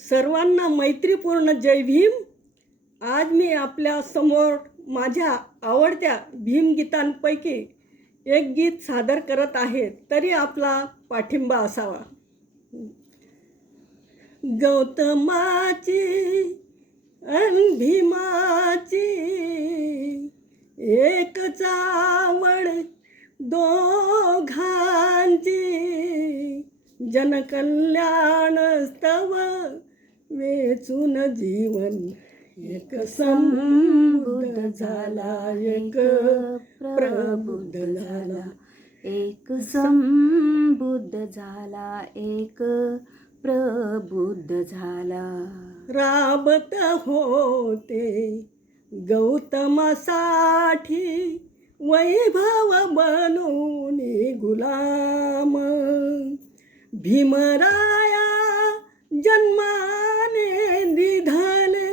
सर्वांना मैत्रीपूर्ण जय भीम. आज मी आपल्या समोर माझ्या आवडत्या भीमगीतांपैकी एक गीत सादर करत आहे, तरी आपला पाठिंबा असावा. गौतमाची अन भीमाची एक चावड दोघांची, जनकल्याण स्तव वेचून जीवन एक समृद्ध झाला, एक प्रबुद्ध झाला, एक समृद्ध झाला, एक प्रबुद्ध झाला. राबत होते गौतमासाठी वैभव बनून गुलाम, भीमराया जन्माने दिधले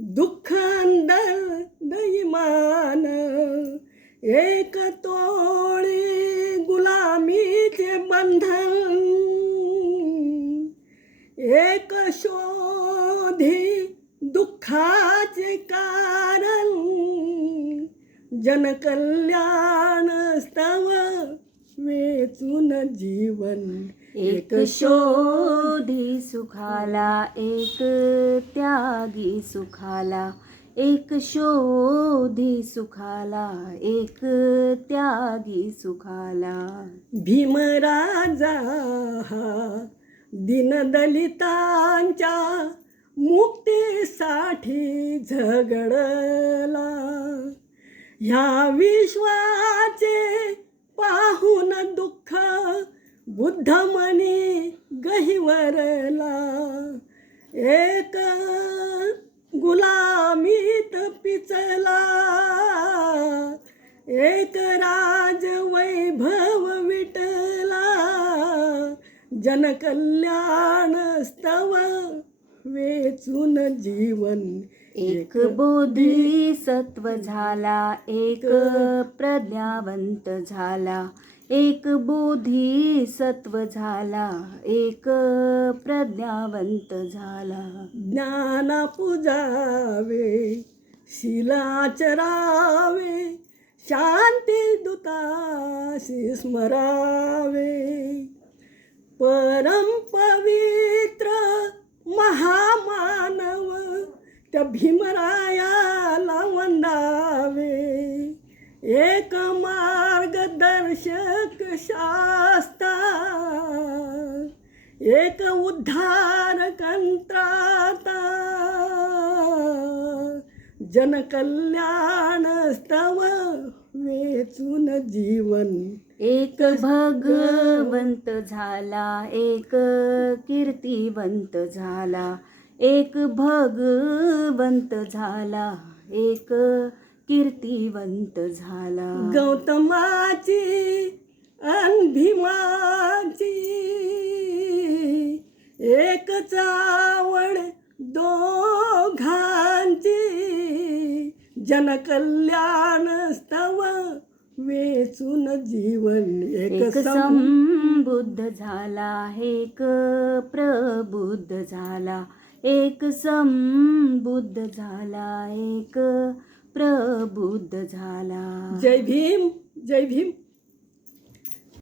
दुःख अंदर दैमान, एक तोळी गुलामीचे बंधन, एक शोधी दुःखाचे कारण, जनकल्याण स्तव वेचून जीवन एक शोधी सुखाला, एक त्यागी सुखाला, एक शोधी सुखाला, एक त्यागी सुखाला. भीमराजा हा दीनदलितांच्या मुक्तीसाठी झगडला, ह्या विश्वाचे पाहून दुःख बुद्धमनी गहिवरला, एक गुलामीत पिचला, एक राज वैभव विटला, जनकल्याण स्तव वेचून जीवन एक बोधिसत्व झाला, एक प्रज्ञावंत झाला, एक बोधिसत्व झाला, एक प्रज्ञावंत झाला. ज्ञाना पूजावे, शीलाचरावे, शांती दूतासी स्मरावे, परम पवित्र महामानव त्या भीमरायाला वंदावे, एक मार्गदर्शक शास्ता, एक उद्धारक त्राता, जनकल्याण स्तव वेचून जीवन एक भगवंत झाला, एक कीर्तिवंत झाला, एक भगवंत झाला, एक कीर्तिवंत झाला. गौतमाची अन भीमाची एक चावड दोघांची, जनकल्याण स्तव वेचून जीवन एक समृद्ध झाला, एक प्रबुद्ध झाला, एक समृद्ध झाला, एक प्रबुद्ध झाला. जय भीम, जय भीम.